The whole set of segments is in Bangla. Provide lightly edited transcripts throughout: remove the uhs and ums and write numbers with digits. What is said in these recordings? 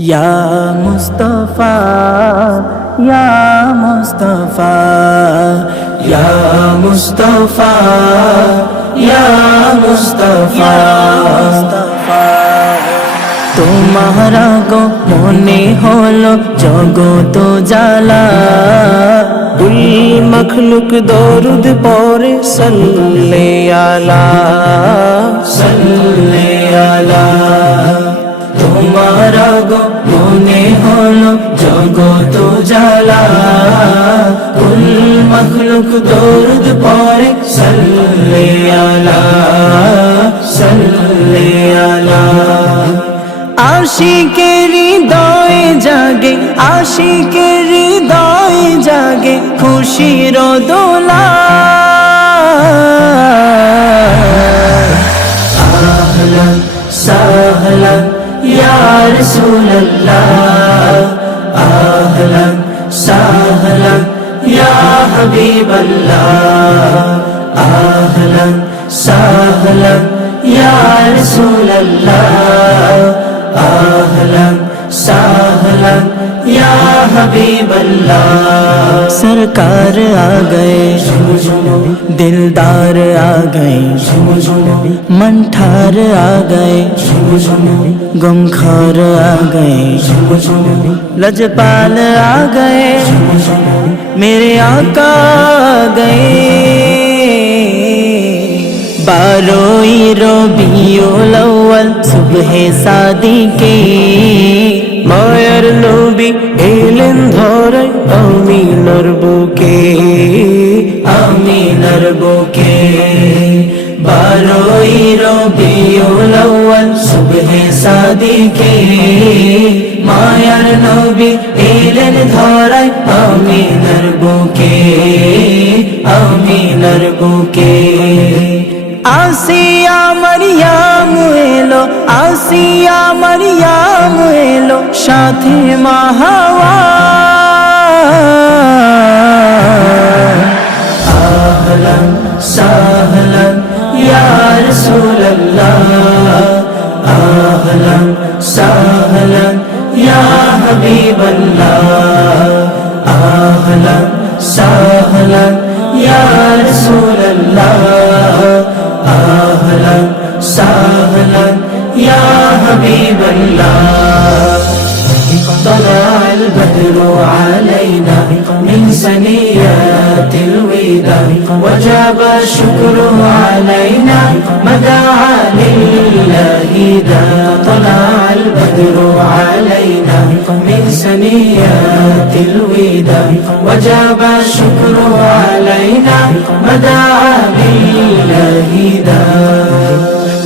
ইয়া মুস্তাফা ইয়া মুস্তাফা ইয়া মুস্তাফা ইয়া মুস্তাফা তোমার গো মনে হলো জগত জ্বালা কুল মখলুক দরুদ পড়ে সাল্লে আলা সাল্লে আলা তোমার গো মনে হলো জগত জ্বালা কুল মখলুক দরুদ পড়ে সাল্লে আলা সাল্লে আলা আশিকের হৃদয় জাগে আশিকের হৃদয় জাগে খুশির দোলা আহলান সাহলান ইয়া রাসূলুল্লাহ আহলান সাহলান ইয়া হাবিবাল্লাহ আহলান সাহলান ইয়া রাসূলুল্লাহ আহলান সাহলান ইয়া হাবিবাল্লাহ सरकार आ गए दिलदार आ गए मंठार आ गए गमखार आ गए लजपाल आ गए मेरे आका आ गए बारोई रबीउल अव्वल सुबह सादिके মায়ার নবী এলেন ধরে আমিনার বুকে আমিনার বুকে বারোই রবিউল আউয়াল সুবহ সাদিকে মায়ার নবী এলেন ধরে আমিনার বুকে আমিনার বুকে আসিয়া মারিয়াম এলো আসিয়া মারিয়াম এলো সাথে মা হাওয়া আহলান সাহলান ইয়া রাসূলুল্লাহ আহলান সাহলান ইয়া হাবিবাল্লাহ আহলান সাহলান ইয়া রাসূলুল্লাহ আহলান সাহলান ইয়া হাবিবাল্লাহ طلع البدر علينا من ثنيات الوداع وجب الشكر علينا ما دعا لله دا طلع البدر علينا من ثنيات الوداع وجب الشكر علينا ما دعا لله دا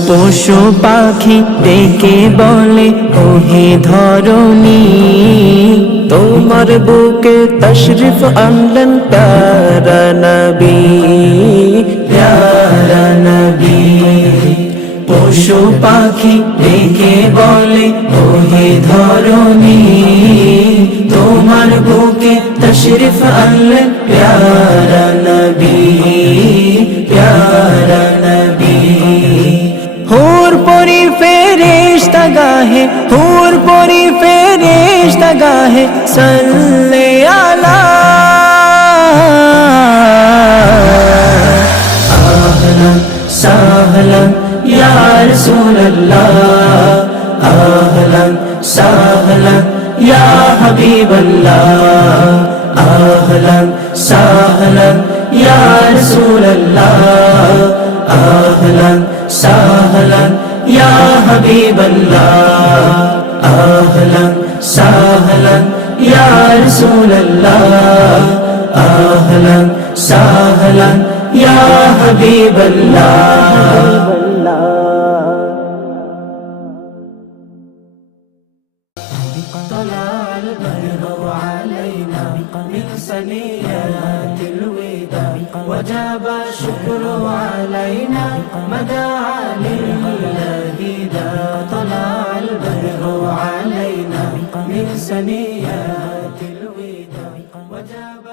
পশু পাখি ডেকে বলে ওহে ধরণী তোমার বুকে তশরিফ আনলেন প্যারা নবী প্যারা নবী পশু পাখি ডেকে বলে ওহে ধরণী তোমার বুকে তশরিফ আনলেন প্যারা নবী প্যারা নবী হুর পরি ফেরেশতা গাহে হুর পরি ফেরেশতা গাহে সাল্লে আলা আহলান সাহলান ইয়া রাসূলুল্লাহ আহলান সাহলান ইয়া হাবিবাল্লাহ আহলান সাহলান ইয়া রাসূলুল্লাহ আহলান সাহলান ইয়া হাবিবাল্লাহ আহলান সাহলান ইয়া রাসূলুল্লাহ আহলান সাহলান ইয়া হাবিবাল্লাহ طلع البدر علينا من ثنيات الوداع وجب الشكر علينا ما دعا لله دا طلع البدر علينا من ثنيات الوداع وجب